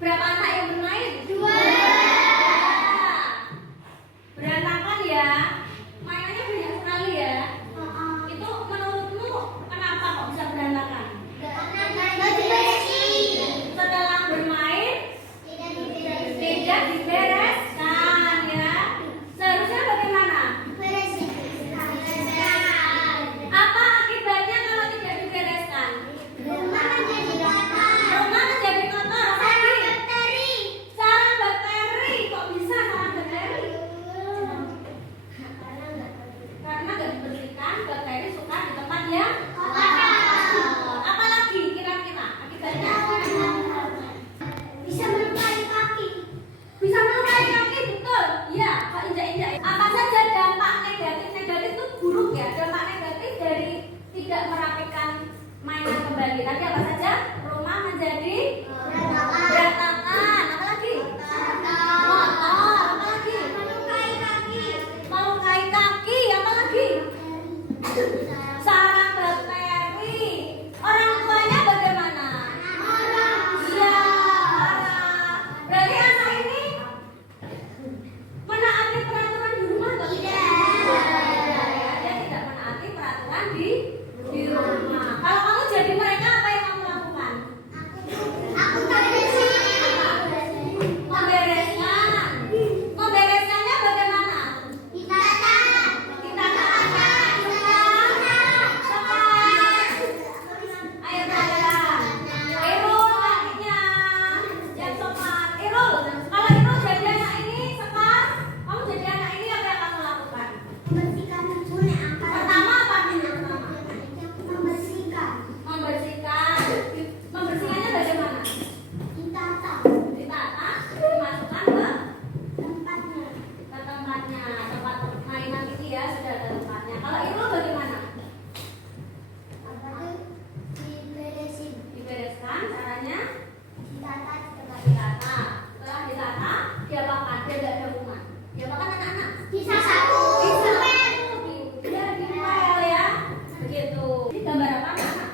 Berapa anak yang bermain? 2. Berantakan ya. Mainannya banyak sekali ya. Itu menurutmu kenapa kok bisa berantakan? Setelah bermain tidak dibereskan ya. Seharusnya bagaimana? Apa akibatnya kalau tidak dibereskan? Rumah menjadi kotor. Sarang bakteri. Kok bisa sarang bakteri? Karena nggak dibersihkan, bakteri suka di tempat yang kotor. Apalagi kira-kira akibatnya? Bisa melukai kaki, betul? Iya, Pak injak-injak. Apa saja dampak negatif itu buruk ya. Dampak negatif dari tidak merapikan mainan kembali. Tadi apa saja? Rumah menjadi berantakan. Apalagi? Kotor. Apalagi? Melukai kaki. Apalagi? Sarang bakteri. Orang tuanya bagaimana? Iya, marah. Berarti anak ini menaati peraturan di rumah atau tidak? Dia tidak menaati peraturan di rumah. Kalau kamu jadi mereka, apa yang kamu lakukan? Membereskannya bagaimana? Ditata. Ayo belajar. Irul kakinya yang sopan. Irul, kalau Irul jadi anak ini Sekar, kamu jadi anak ini apa yang kamu lakukan? Pertama apa dulu? Membersihkan. Membersihkannya bagaimana? Ditata, dimasukkan ke tempatnya. Tempat mainan ini ya sudah ada tempatnya. Kalau Irul bagaimana? Dibereskan, caranya ditata. Setelah ditata, diapakan? Dia tidak ada kuman. Diapakan anak-anak? Disapu. Dia dipel ya. Begitu. Ini gambar apa anak?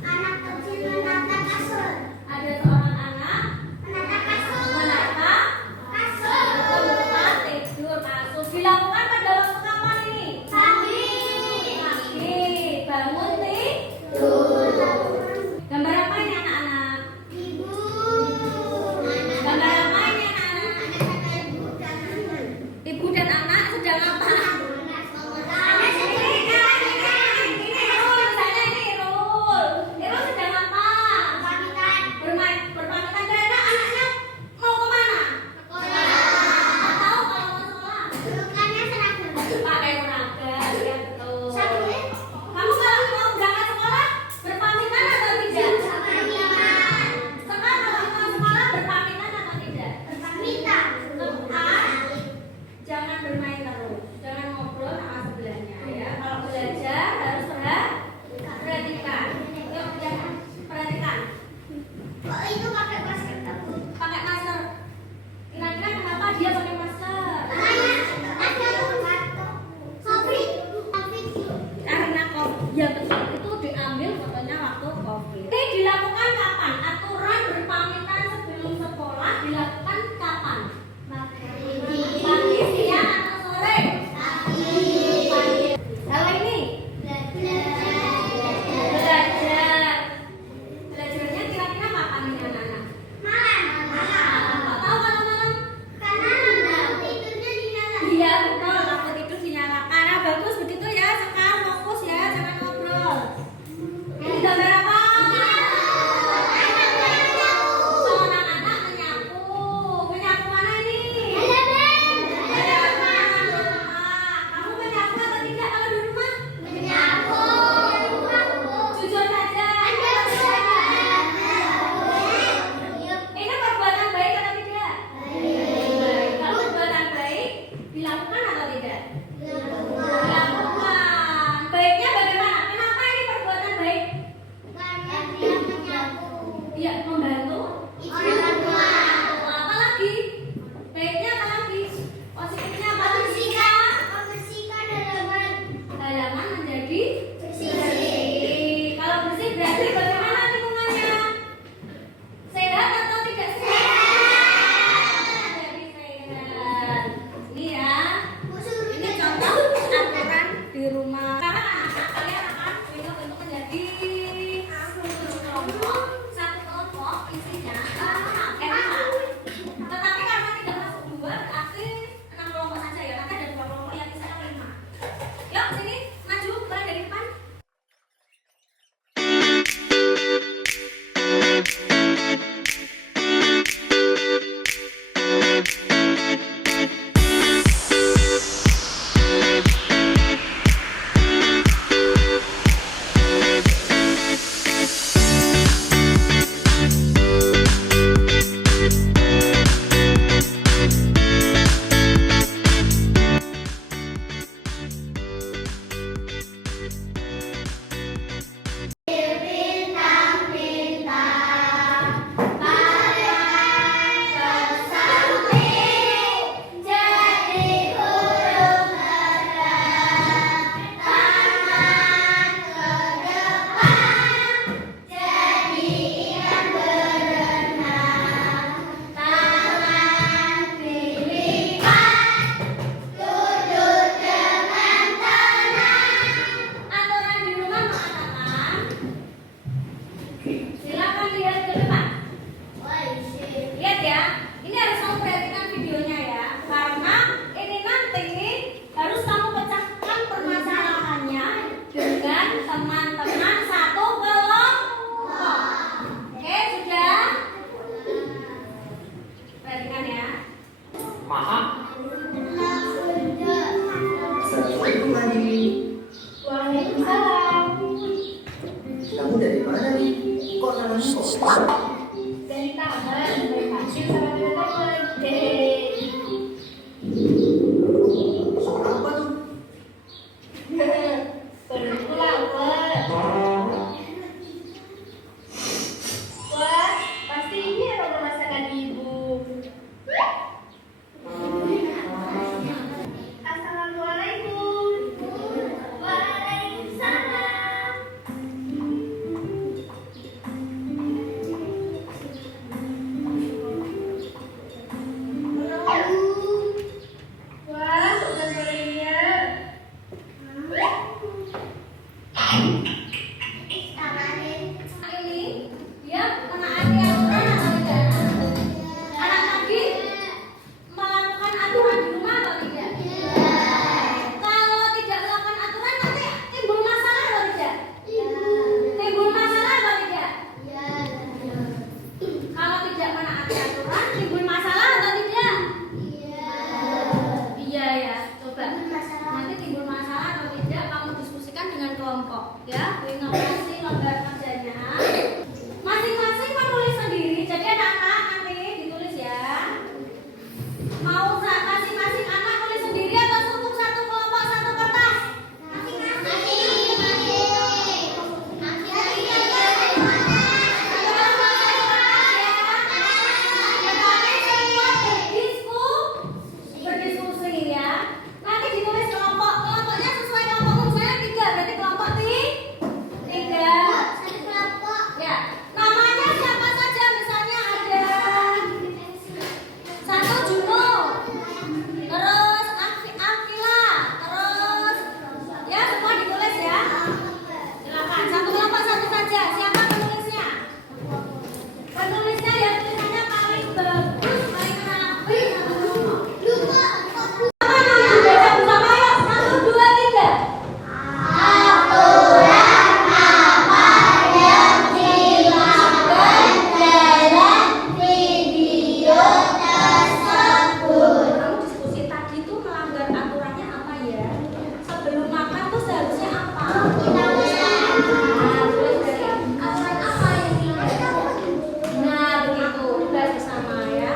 Anak kecil menata kasur. Ada seorang anak Menata kasur. menata tempat tidur kasur. Dilakukan pada waktu kapan ini? Pagi. Bangun tidur. Gambar apa ini anak-anak? Ibu. Gambar apa ini anak-anak? Ibu dan anak. Ibu dan anak sedang apa? Irul sedang apa? Bermain, berpamitan karena anaknya mau kemana? Tahu kalau mau sekolah? Pakai seragam, ya betul. Kamu kalau mau berangkat sekolah berpamitan atau tidak? Sekarang kalau mau sekolah berpamitan atau tidak? Jangan bermain terus, jangan ngobrol sama sebelahnya ya. Kalau belajar harus perhatikan. Yuk, jangan perhatikan. Pakai masker. Kira-kira kenapa dia pakai masker? Karena COVID. Ya betul, itu diambil fotonya waktu COVID. Ini dilakukan kapan? Aturan berpamitan sebelum sekolah dilakukan kapan? Pagi, siang, atau sore? Pagi. Kalau ini belajarnya kira-kira kapan ini anak-anak? Kok tahu kalau malam? Iya betul, waktu tidur dinyalakan. Nah, bagus begitu ya. Sekarang fokus ya, jangan ngobrol. Ini gambar apa? Seorang anak menyapu. Ringan ya. Maaf. Assalamualaikum Adi. Waalaikumsalam. Kamu dari mana nih? Kok namanya kok? Dari taman, dari pasir sama teman-teman. Hehehe. Suara apa tuh? Baru pulang, Wah, pasti ini aroma masakan ibu. Assalamualaikum. Waalaikumsalam. Wah, bukan gorengnya. Ini dia menaati aturan atau tidak? Anak tadi melakukan aturan di rumah atau tidak? Kalau tidak melakukan aturan nanti timbul masalah atau tidak? Timbul masalah atau tidak? Kalau tidak menaati aturan timbul masalah atau tidak? Iya ya, coba. Nanti timbul masalah atau tidak kamu diskusikan dengan kelompok ya. Inovasi lomba kerjanya. Masing-masing menulis sendiri. Jadi anak-anak nanti ditulis ya. Mau masing-masing anak tulis sendiri atau untuk satu kelompok satu kertas? Berdiskusi ya. Nanti ditulis kelompok. Kelompoknya sesuai kelompok misalnya 3, berarti kelompok 3. Ya. Namanya siapa saja? Misalnya ada satu Juno, terus Akila, terus ya semua ditulis ya. Silakan satu kelompok satu saja. Siapa penulisnya? Penulisnya yang tulisannya paling bagus, paling rapi. Apa namanya? Baca bersama yuk. 1, 2, 3. Kamu diskusi tadi tuh melanggar aturannya apa ya? Sebelum makan tuh seharusnya apa? Nah, tulis dari aturan apa yang dilanggar? Nah, begitu. Tulis bersama ya.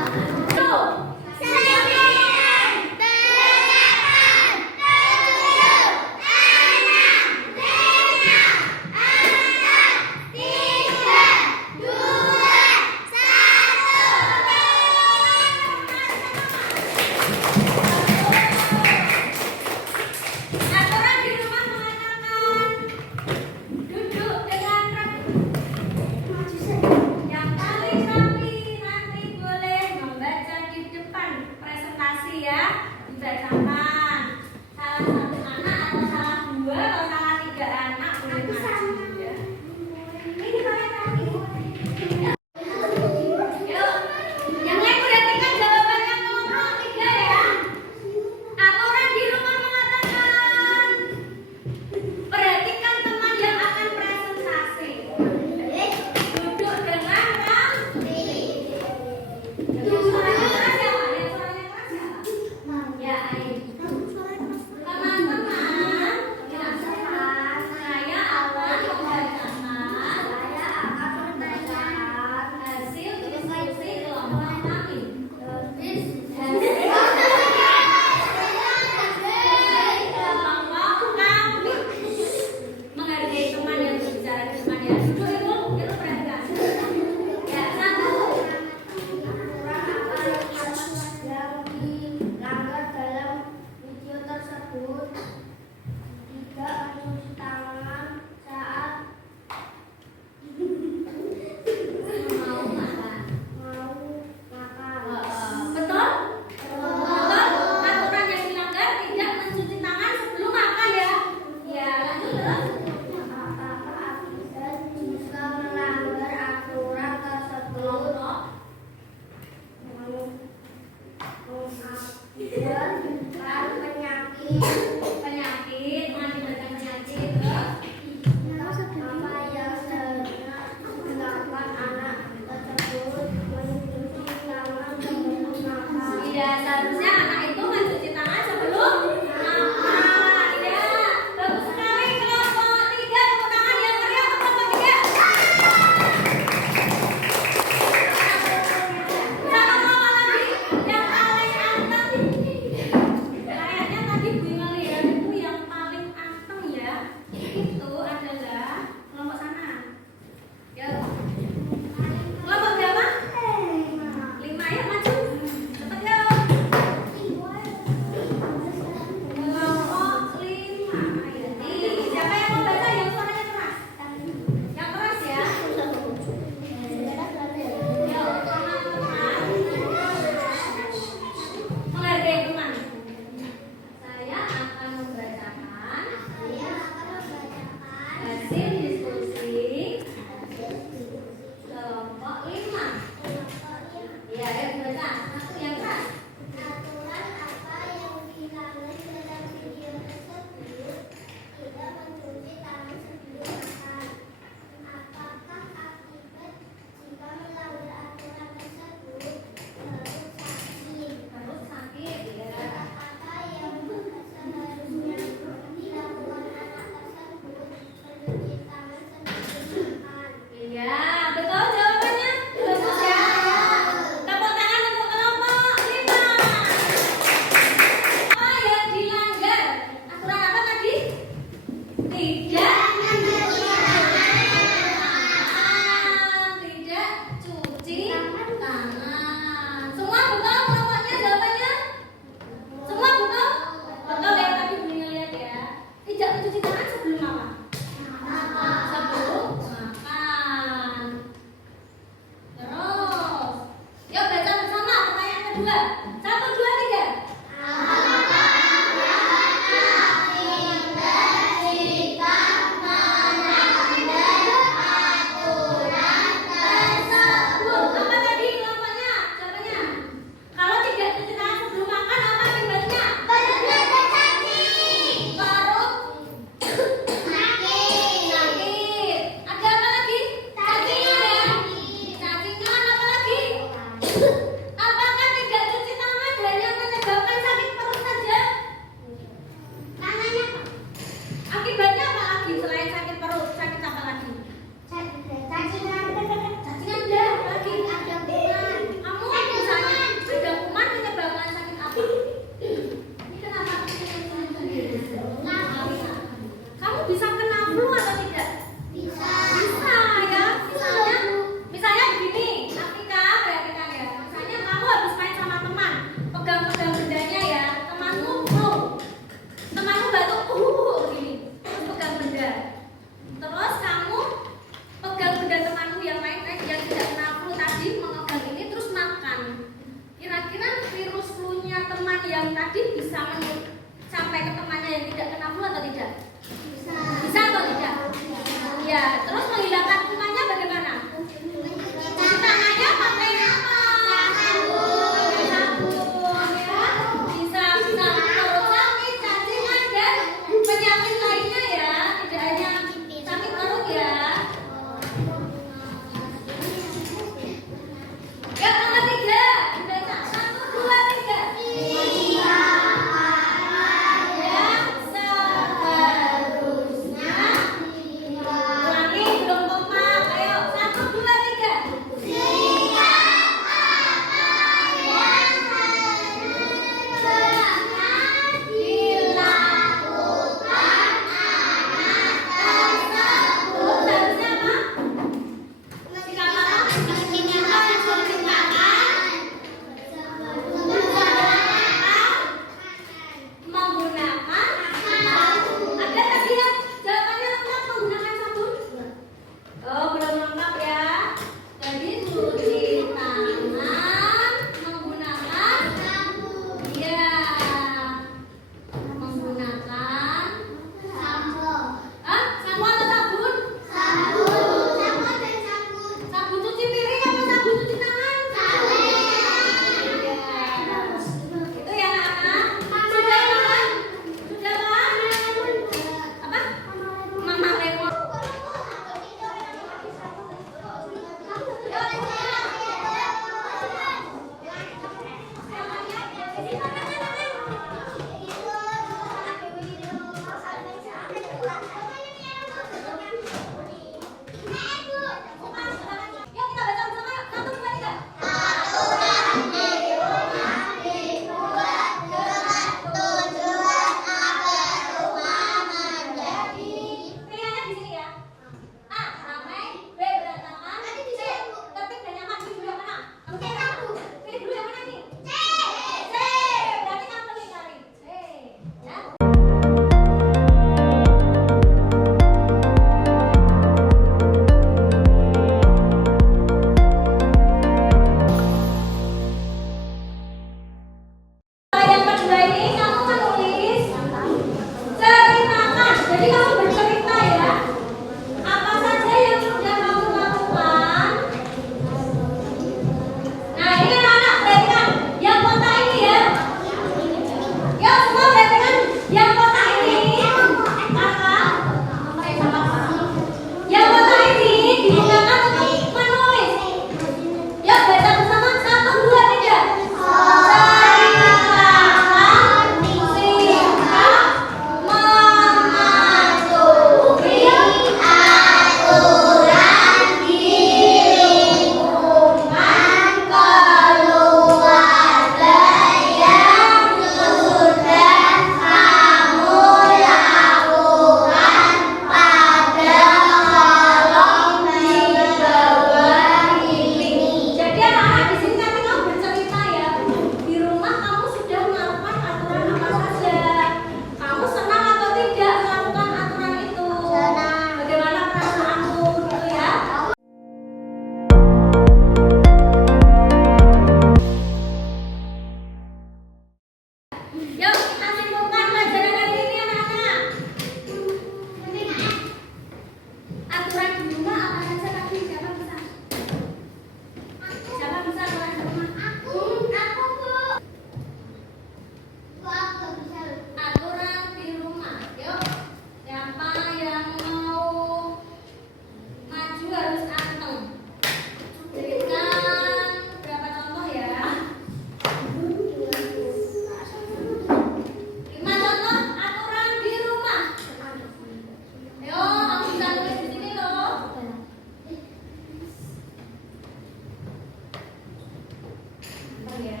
ya.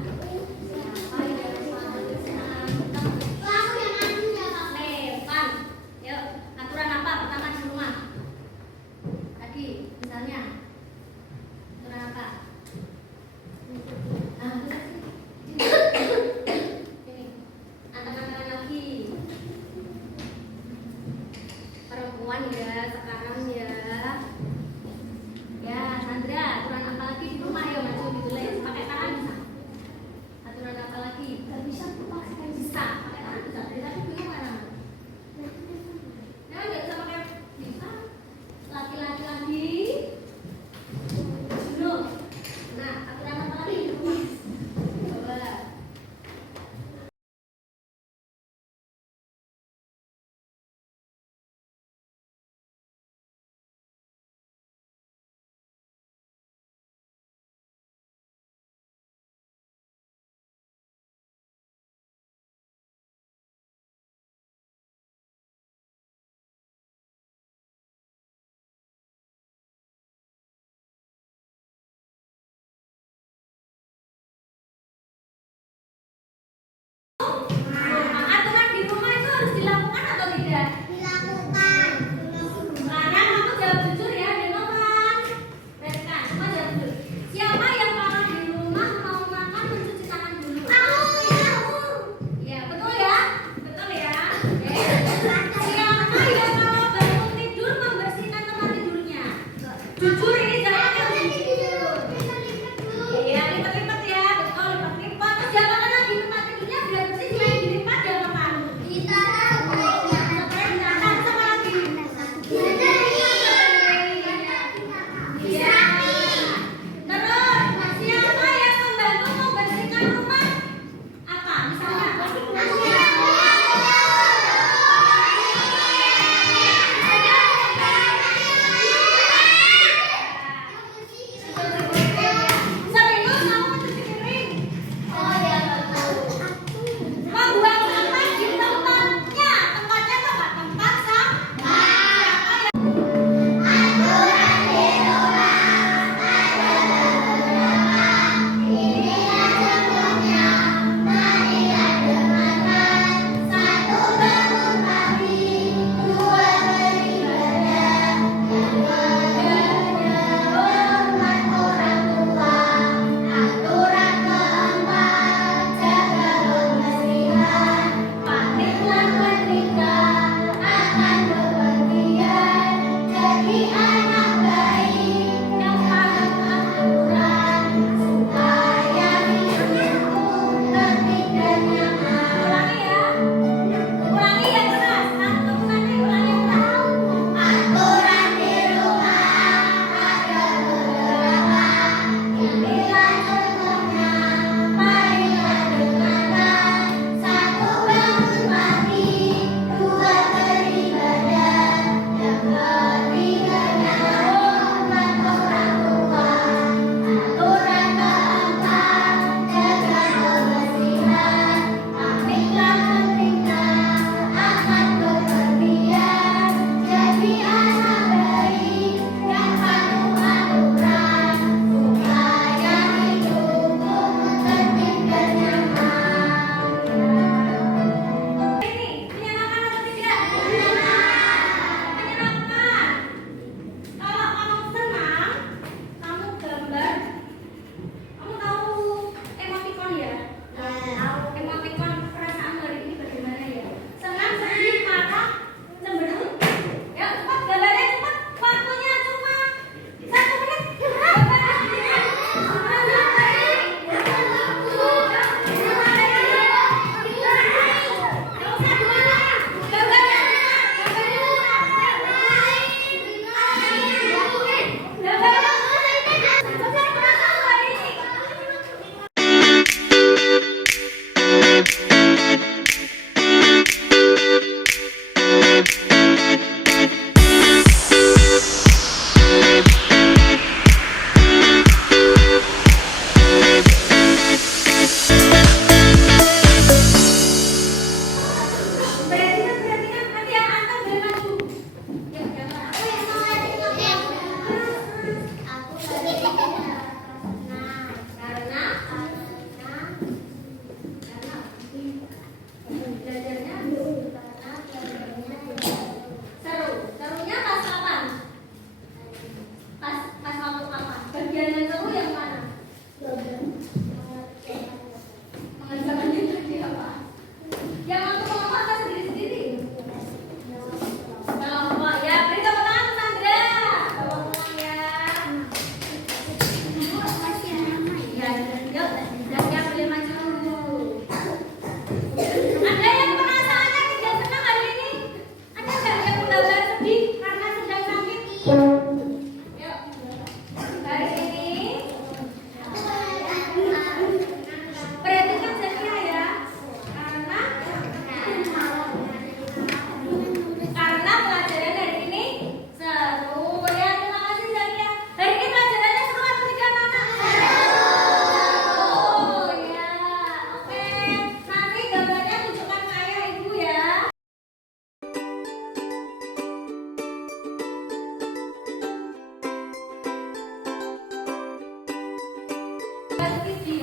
Siapa yang paling senang? Aku yang anu ya, Kak. Lepan. Yuk, aturan apa pertama di rumah? Tadi, misalnya. Aturan apa? Ah, ini. Antara-antara lagi. Perempuan ya, sekarang ya. Ya, Sandra, aturan apa lagi di rumah? Yuk, maju ditulis. Pakai tangan bisa.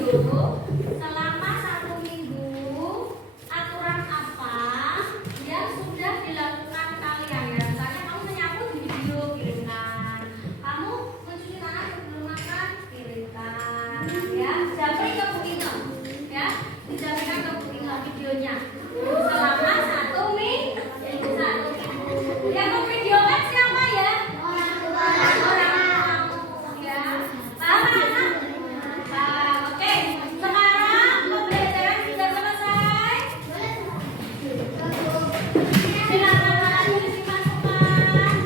video selama 1 minggu aturan apa yang sudah dilakukan kalian ya. Misalnya kamu menyapu di video kirimkan, kamu mencuci tangan sebelum makan kirimkan ya. Japri ke Bu Ino ya, dijaminkan ke Bu Ino videonya selama 1 minggu. Yang mau video kan siapa ya? Orang tua ya. Paham anak? Paham. Oke, sekarang pembelajaran sudah selesai. Silakan anak tulis masukan.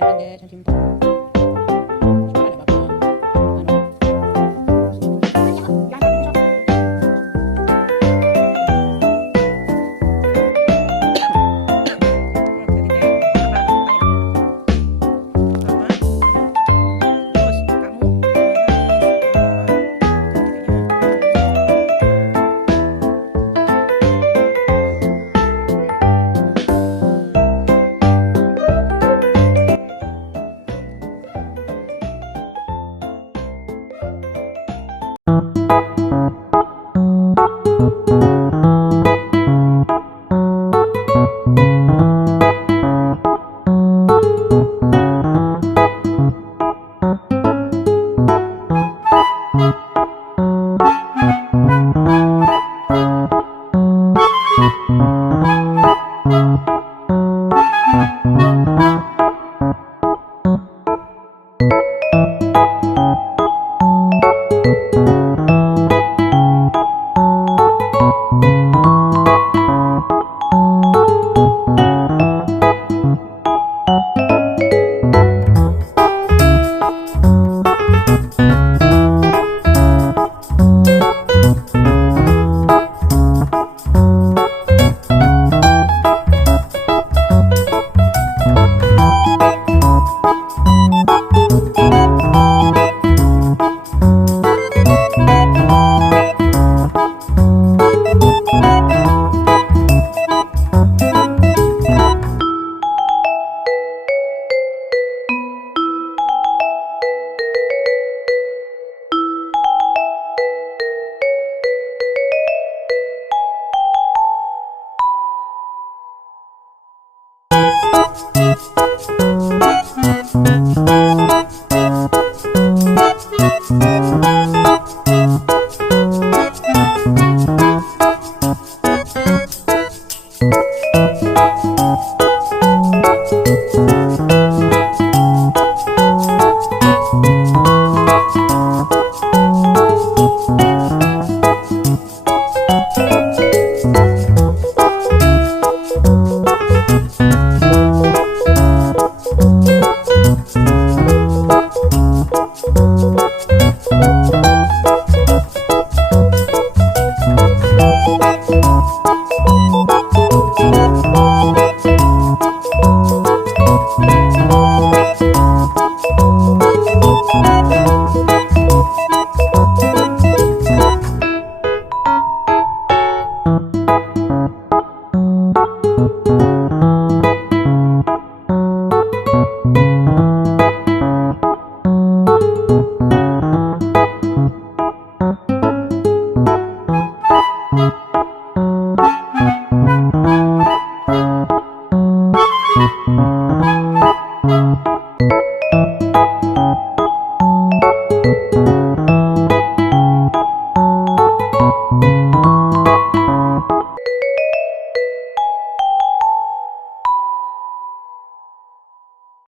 Ada, ada jumpa.